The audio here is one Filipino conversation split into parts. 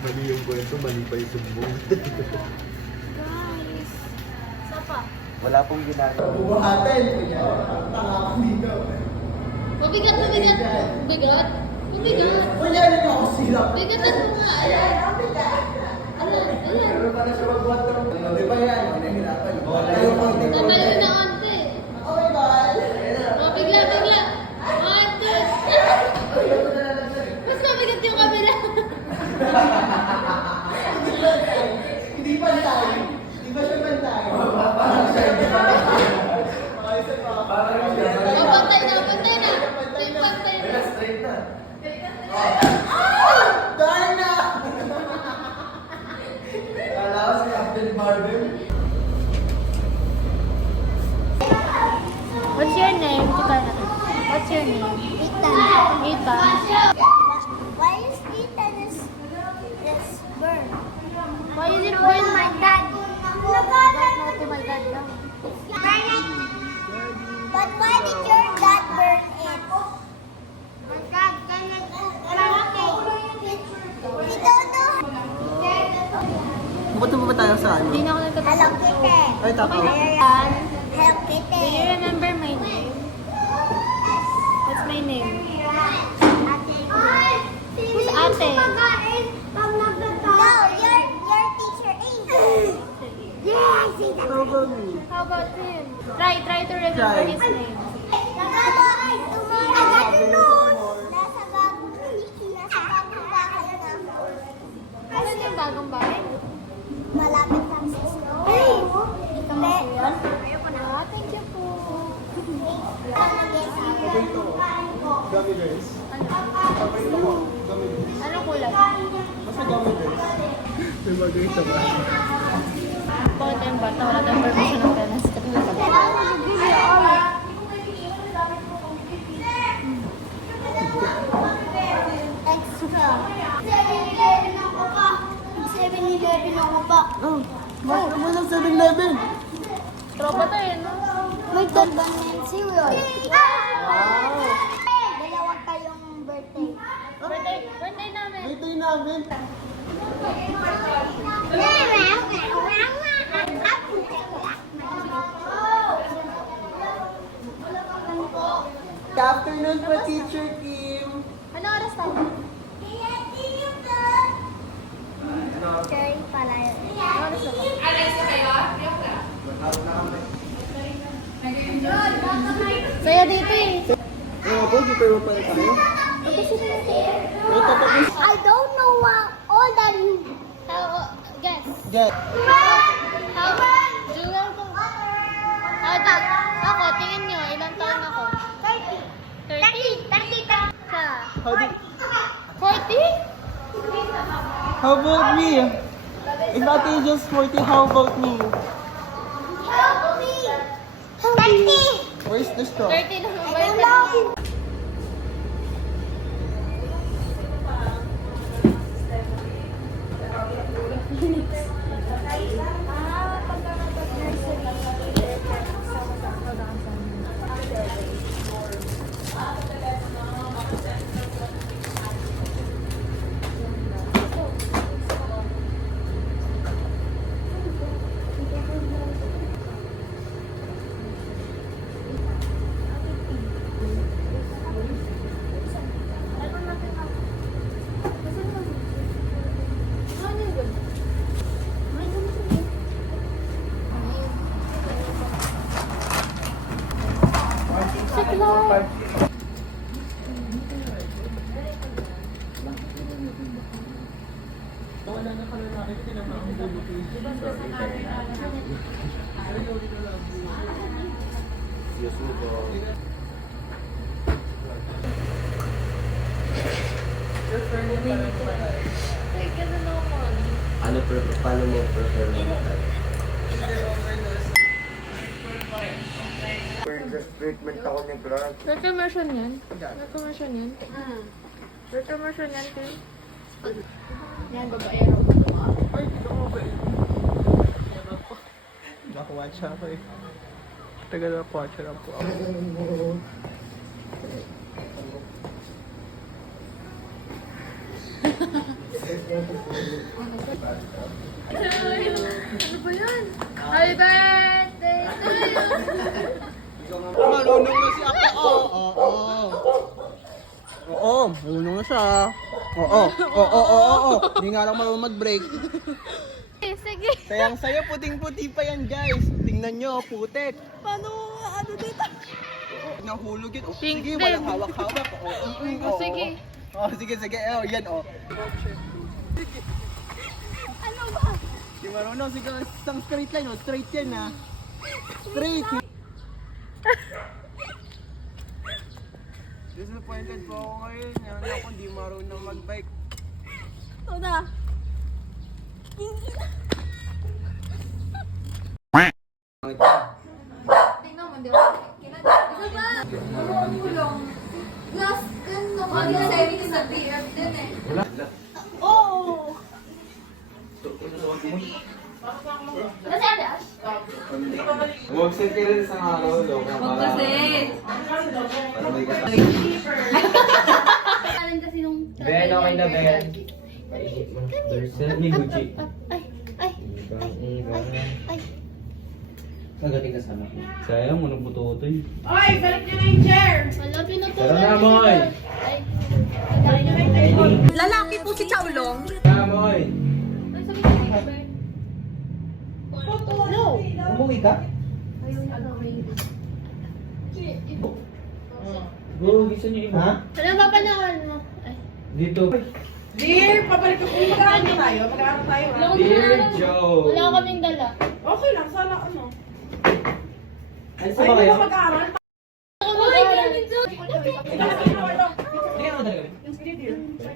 Mali yung kwento, mali pa yung sumbong. Guys. Sapa. Wala pong ginagawa. Buhatin! Tanga ko dito. Mabigat, mabigat. Bigat? Mabigat. Wala na ako sila. Bigatan mo nga. Ayan. Ayan. Ayan. Pero para sa magbuhat ng... Di ba yan? Nahihirapan. Tayo konti. Tatalo na onte. Okay, bye! Oh, bigla, bigla. Onte. Mas mabigat yung kabila. Hindi pantay. Hindi ba siya pantay? Oh, pantay na, pantay na. Team pantay na. Straight na. Dahil na! Kala ko si Captain Marvel. What's your name? What's your name? Ethan. Ethan. Why is Ethan is burned? Why is it burn my dad? No, To my dad lang. but why did your dad burn it? My dad We don't know. Punta ba tayo sa ano? Hindi na ako Hello nagtatapos. Ay, Kitty. tapos. Ayan. Hello Do Kitty. you remember my name? What's my name? Who's ate? No, your teacher is. Yeah, I see that. How about me? How about him? Try to remember Try. his name. Nasa bagong bahay na. Ano yung bagong bahay? Malapit lang sa snow. Ito mo po yan? Ah, thank you po. Ito. Gummy bears. Gummy bears. Anong kulay? Basta gummy bears. May bagay ito ba? Bakit tayong bata? Wala tayong permission ng parents. Extra. 7-Eleven ako pa. 7-Eleven ako pa. Oh, bakit naman ng 7-Eleven? Tropa tayo, no? May talban Nancy yun. Wow! Dalawa kayong birthday. Birthday namin. Birthday namin. Good afternoon po, Teacher Kim. Ano oras tayo? Cherry pala yun. Ano oras na ba? Saya dito eh. Oo po, super pa rin tayo. Ito po, Miss. I don't know what all that means. Guess. Get. How? Jewel ko. Ako, tingin nyo, ilang taon ako? 30? Ka. How do... 40? How about me? If Ate is just 40, how about me? Help me! 30! Where's the straw? 30 lang I ba don't yun? know. Ano, paano mo prefer mo tayo? First treatment ako ni Clark. Reclamation yan? Reclamation yan? Reclamation yan, Tim. Yan, babaero. Ay, dito ko ba eh? Nakuha siya ako eh. Tagal na kuha siya na po ako. Ano ba yan? Happy birthday to you! Marunong na si Ako. Oo, marunong na siya. Oo. Hindi nga lang marunong mag-break. Sige. Sayang sayo, puting-puti pa yan, guys. Tingnan nyo, putik. Paano, ano dito? Nahulog yun. Oh, Pink sige, din. walang hawak-hawak. Sige. Sige. Oh, yan, oh. Ano ba? Di marunong, sige, isang straight line, oh. Straight yan, ha. Straight. Disappointed po ako ngayon. Yan ako, hindi marunong mag-bike. Toda. Tingnan mo, di ba? Kulong. Plus, ganito ka yung saving sa BF din eh. Oo! Kasi Ash? Mag-set ka rin sa araw, Huwag kasi. Alin kasi nung... Ben, okay na, Ben. May Gucci. Ay. Magaling ka sana. Sayang, unang puto-utoy. Wala, pinutulog. Tara na, Moy! Ay. Lalaki po si Chowlong. Tara, Moy! Ay, sabi ko, Robert. No. Umuwi ka? Ayaw na daw. Bro, gusto niyo iba? Ha? Ano ba panahon mo? Ay. Dito. Dear, pabalik ko. Mag-aaral na tayo. Mag-aaral tayo. Wala ko Dear dinala. Joe! Wala kaming dala. Okay lang. Sana ano. Ay, Ay, sa ba kayo? mag-aaral. Ako mag-aaral.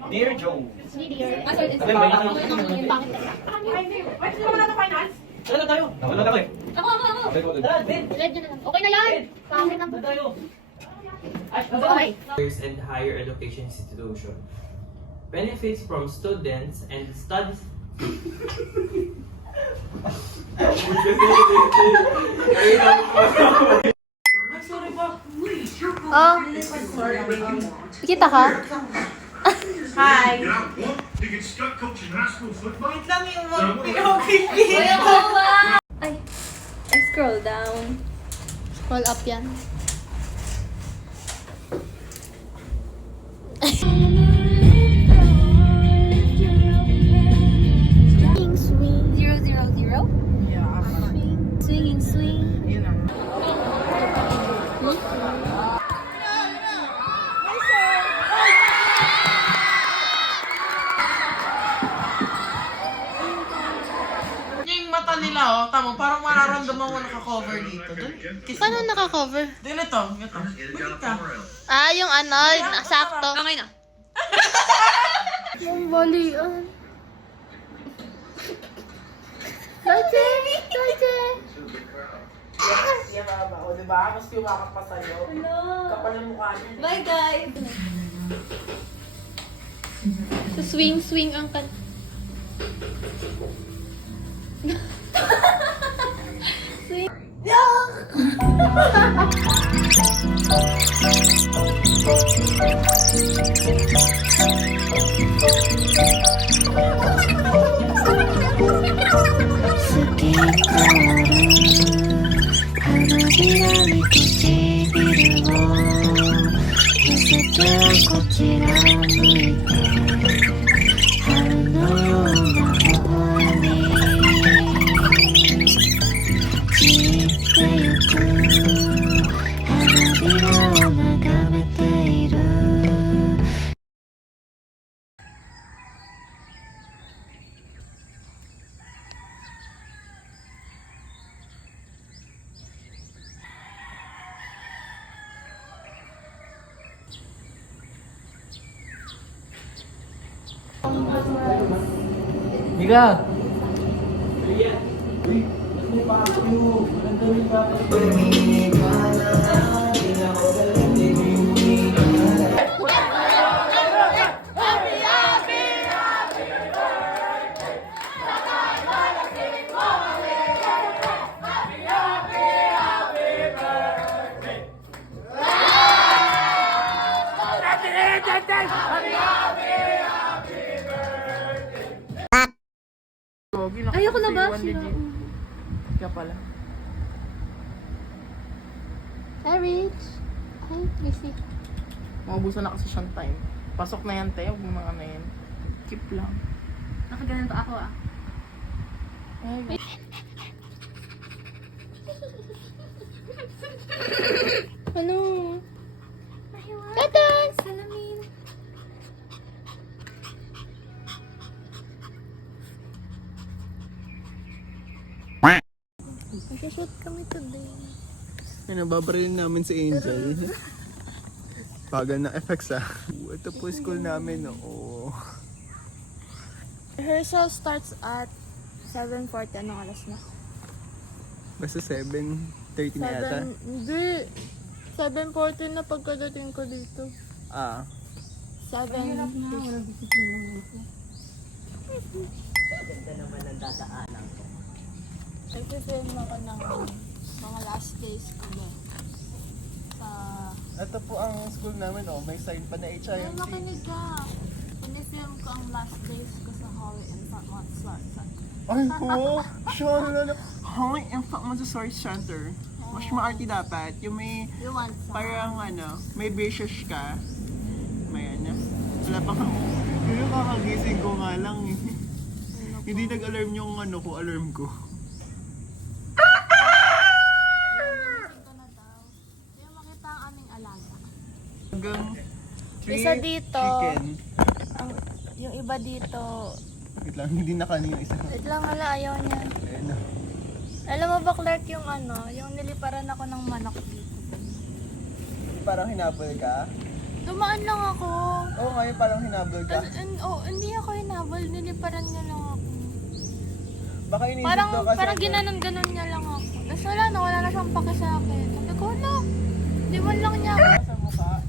Dear Joe! Ah, sorry. Sabi mo, ikaw. Bakit ka? Ay, hindi. Ay, sino mo na ito finance? Wala tayo. Wala tayo. Ako. Tara, Ben! Ilad nyo na lang. Okay na yan. Pangit lang. tayo. Okay. and higher education institution. Benefits from students and studies. Oh. Kita ka? Hi. To get stuck coaching high school football? Wait lang yung Ay. I scroll down. Scroll up yan. Swing, swing. 000? Swing, swing. Yung mata nila, oh, tama, parang mararamdaman mo naka-cover dito. Doon, Paano naka-cover? Doon ito. Wait ka. Ah, yung ano, sakto. Okay na. Yung balian. Dolce! Dolce! Yan ba? O, diba? Mas yumakap pa sa'yo. Kapal ang mukha niya. Bye, guys! So, swing ang kan... swing. Mika! Pogi, Ayoko na ba? legit. Kaya pala. Hi, Rich. Hi, Missy. Maubusan na kasi siyang time. Pasok na yan, te. Huwag mo nang ano yan. Keep lang. Nakaganito ako ah. Ano? Tadan! Salamin. Mag-shoot kami today. Ay, nababarilin namin si Angel. Pagan na effects ah. Ito po school namin, oo. Rehearsal starts at 7:40. Anong oras na? Basta 7:30 na yata. Hindi. 7:40 na pagkadating ko dito. Ah. 7. Ganda naman ang dadaanan ko. Nag-film ako ng mga last days ko na. Sa... Ito po ang school namin, oh. May sign pa na Ay, HIMC. makinig ka. Pinifilm ko ang last days ko sa Holly Infant Montessori. Ay, po! Sure, lalo. Hanggang infant Montessori Center. Mas maarty dapat. Yung may, You want some? parang ano, may braces ka. May ano. Wala pa ka. Yung kakagising ko nga lang eh. Hindi nag-alarm yung ano ko, alarm ko. Ito na daw. Yung makita ang aming alaga. Hanggang 3 Isa dito. chicken. Yung iba dito, Wait lang, hindi na kanina isa. wait lang, hala, ayaw niya. Ayun na. Alam mo ba, Clark, yung ano, yung niliparan ako ng manok dito. Parang hinabol ka? Dumaan lang ako. Oo nga, yung parang hinabol ka. Hindi ako hinabol, niliparan niya lang ako. Baka inisip Parang, daw kasi. parang ginanon-ganon niya lang ako. Tapos wala na siyang pake sa akin. Sabi ko, wala. Di man lang niya ako. Sa mukha.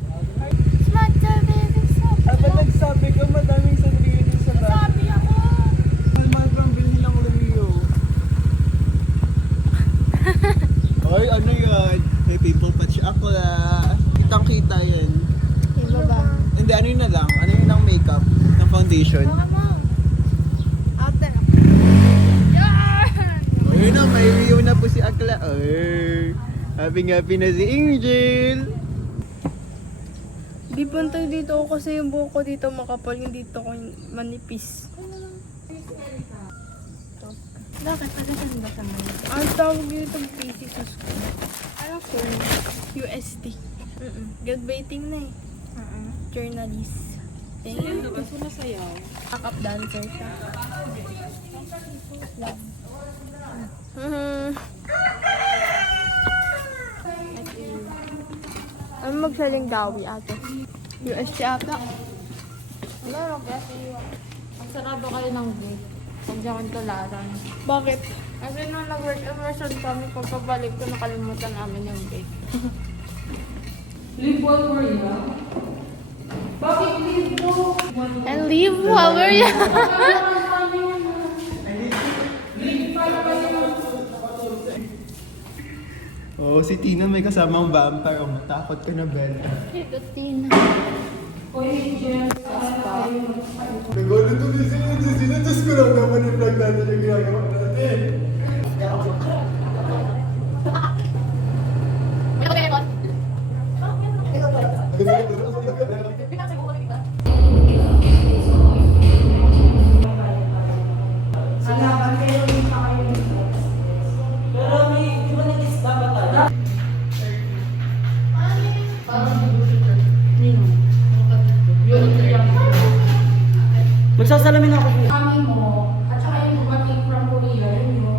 Smart the baby, stop. Ay, ba't nagsabi ka? Madaming sandali dun sa bahay. Sabi ako. Mahal ko ang bilhin ng Romeo. Oy, ano yun? May pimple patch ako na. Kitang-kita yan. Iba ba? Hindi, ano yun na lang? Ano yun ang makeup? Ng foundation? Baka mo. Out na lang. Ayun na, may Rio na po si Akla. Ay, happy na si Angel. Di pantay dito ako kasi yung buhok ko dito makapal, yung dito ko manipis. Bakit? Pagkasan ba sa mga? Ang tawag dito PC sa school. Ano ko? UST. Good baiting na eh. Journalist. Thank you. Gusto na sayaw. Backup dancer siya. Ano magsaling gawi ate? UST ata. Wala, kasi ang sarado kayo ng gate. Huwag niyo akong tularan. Bakit? Kasi nung nag-work immersion kami, pagkabalik ko nakalimutan namin yung gate. And leave while we're young. Oo, si Tina may kasamang vampire. Oh, matakot ka na, Bella. Tina. Nagolo to ni sila. Diyos ko lang naman yung vlog natin yung ginagawa natin. Magsasalamin ako po. Kami mo, at saka yung dumating from Korea, yun yung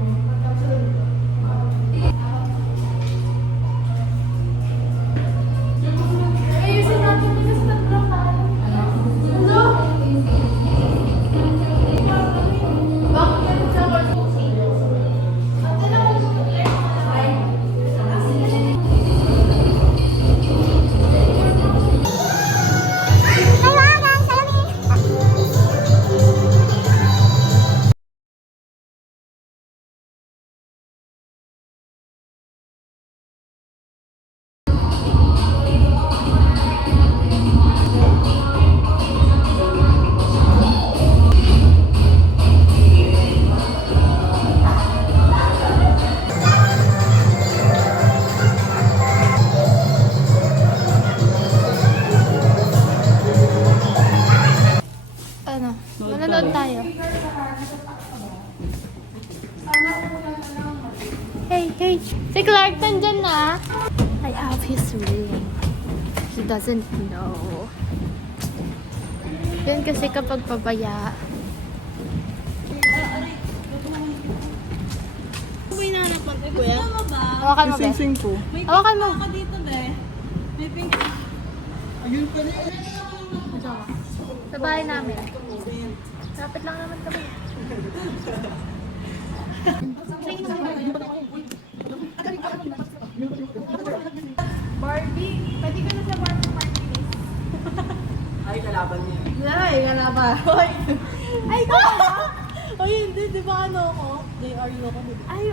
Hey, si Clark nandyan na. I have his ring. He doesn't know. Yan kasi kapag pabaya. Ano hinahanap natin, kuya? Hawakan mo, be. Sing-sing po. Hawakan mo. Ako dito, be. May pink. Ayun pala. Sa bahay namin. Lapit lang naman kami. Barbie, pwede ka na sa Barbie party list. Ay, kalaban niya. Ay, kalaba. Hoy. Ay, kalaba? Oy, hindi. Di ba ano ako? JR ako. Ay,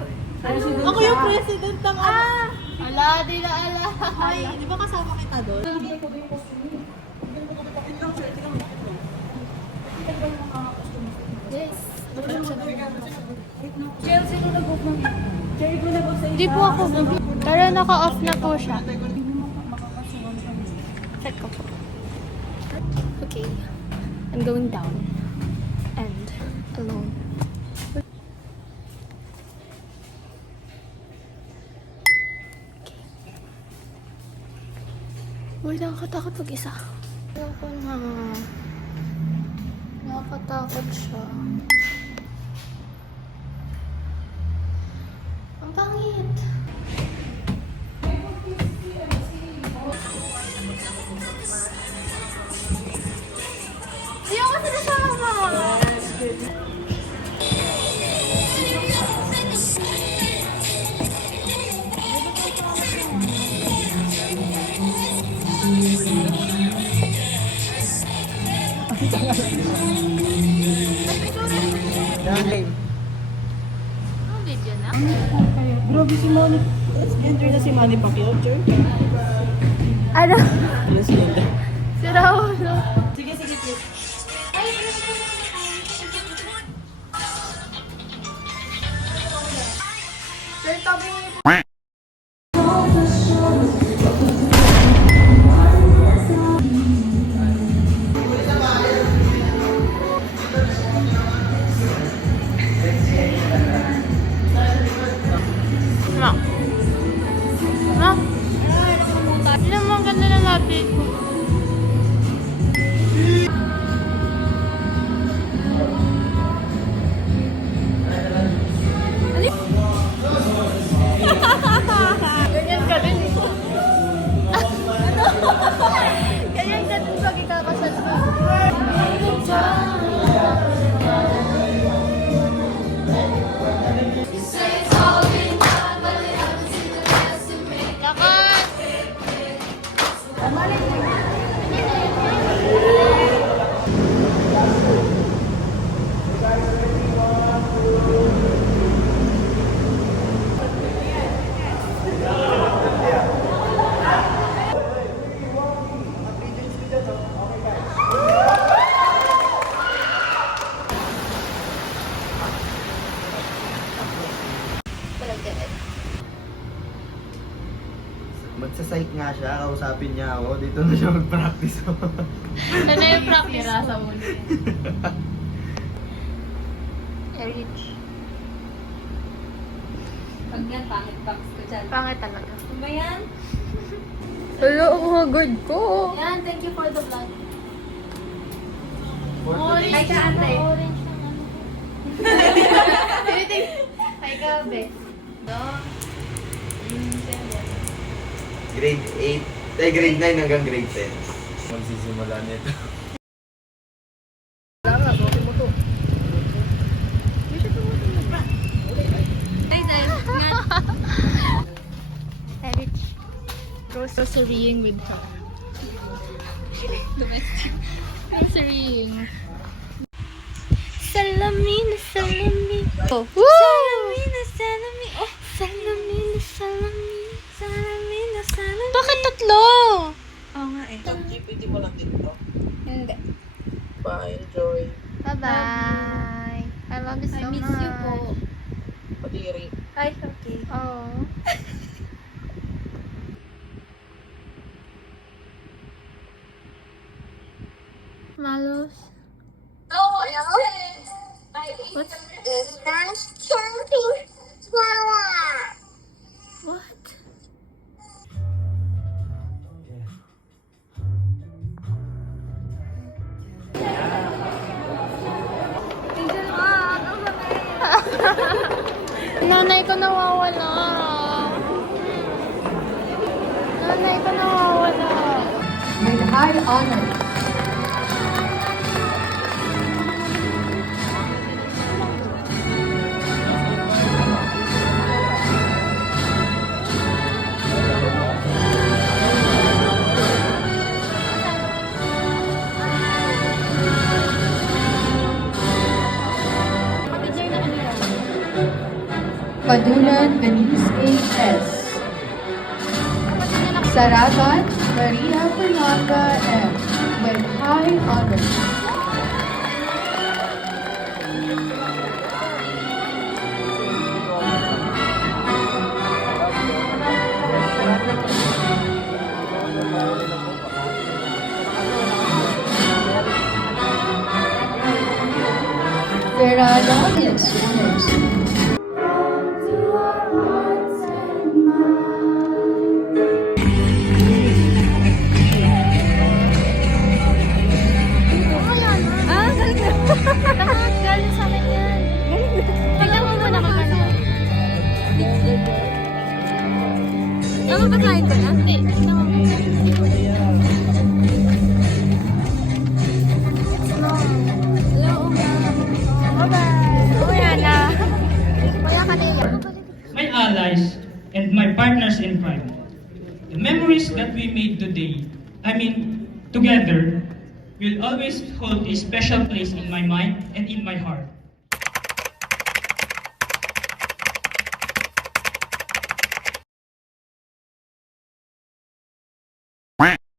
ako yung president ng ano. Ala, di na ala. Ay, di ba kasama kita doon? Yes. Jerry ko nag-off sa Hindi po ako. Pero naka-off na po siya. Check ko po. Okay. I'm going down. And alone. Okay. Uy, nakakatakot pag-isa. Ayoko na. Nakakatakot siya. Ang pangit. Hindi ako sinasama. Ang video na? Grabe si Manny. Enter na si Manny Pacquiao, Jer. Ano? Yes, Linda. Si Raulo. Sige, sige, please. Sir, tabi mo Ma. Ma. Hindi naman ganda ng lapit ko. Ganyan ka din. Ganyan ka din pag ikakasal mo. Lakas! Magsa-psych nga siya, kausapin niya ako. Dito na siya mag-practice. Ito na yung practice sa ulo. Erich. Pag yan, pangit box ko dyan. Pangit talaga. Ano ba yan? Hello, oh good po. Yan, thank you for the vlog. Orange. Hi ka, ate. Orange ng ano. Hi ka, be. Grade 8, grade 9 hanggang grade 10. Magsisimula nito. Erich. Grocerying with her. Domestic. Grocerying. Salamin na salamin. Oh. Woo! Salamin na salamin. Oh. Salamin na salamin. Salamin na salamin. Bakit tatlo? Oo nga eh. GPT mo lang dito. Hindi. Bye, enjoy. Bye-bye. I love you so much. I miss you po. Patiri. Ay, okay. Oh. Malos. What's What? Nanay ko nawawala. Nanay ko nawawala. With high honor, Padulan Denise A.S. Saragat Maria Fernanda M. With high honor. Verano Explorers. Ah, galing na. Galing sa akin yan. Tignan mo muna kung ano. Ano ba kain ko na? Hindi. Tignan mo. Hello, bye-bye. Kuya na. Kuya ka na yan. My allies, and my partners in crime. The memories that we made today, together, will always hold a special place in my mind and in my heart.